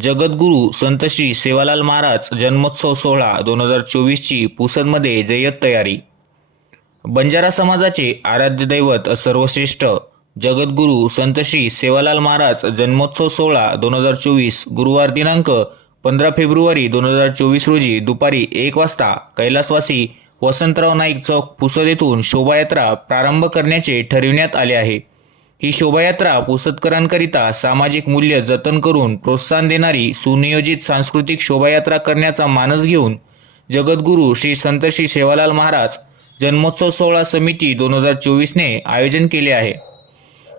जगद्गुरू संत श्री सेवालाल महाराज जन्मोत्सव सोहळा 2024ची पुसदमध्ये जय्यत तयारी। बंजारा समाजाचे आराध्य दैवत सर्वश्रेष्ठ जगद्गुरू संत श्री सेवालाल महाराज जन्मोत्सव सोहळा 2024 गुरुवार दिनांक 15 फेब्रुवारी 2024 रोजी दुपारी 1 वाजता कैलासवासी वसंतराव नाईक चौक पुसद येथून शोभायात्रा प्रारंभ करण्याचे ठरविण्यात आले आहे। ही शोभायात्रा पुसदकरांकरिता सामाजिक मूल्य जतन करून प्रोत्साहन देणारी सुनियोजित सांस्कृतिक शोभायात्रा करण्याचा मानस घेऊन जगद्गुरू श्री संत श्री सेवालाल महाराज जन्मोत्सव सोहळा समिती 2024 ने आयोजन केले आहे।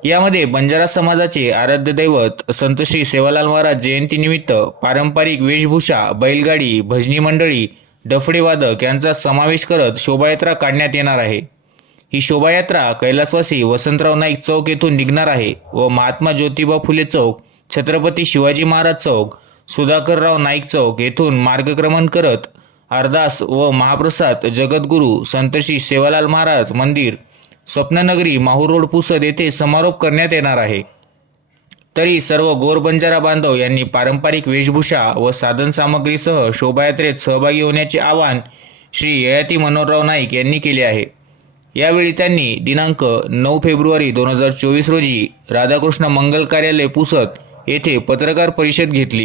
यामध्ये बंजारा समाजाचे आराध्य दैवत संत श्री सेवालाल महाराज जयंतीनिमित्त पारंपरिक वेशभूषा, बैलगाडी, भजनी मंडळी, डफडे वादक यांचा समावेश करत शोभायात्रा काढण्यात येणार आहे। ही शोभायात्रा कैलासवासी वसंतराव नाईक चौक येथून निघणार आहे व महात्मा ज्योतिबा फुले चौक, छत्रपती शिवाजी महाराज चौक, सुधाकरराव नाईक चौक येथून मार्गक्रमण करत अरदास व महाप्रसाद जगद्गुरू संत श्री सेवालाल महाराज मंदिर, स्वप्ननगरी, माहूर रोड, पुसद येथे समारोप करण्यात येणार आहे। तरी सर्व गोर बंजारा बांधव यांनी पारंपरिक वेशभूषा व साधन सामग्रीसह शोभायात्रेत सहभागी होण्याचे आवाहन श्री ययाती मनोहरराव नाईक यांनी केले आहे। यावेळी त्यांनी दिनांक 9 फेब्रुवारी 2024 रोजी राधाकृष्ण मंगल कार्यालय पुसद येथे पत्रकार परिषद घेतली।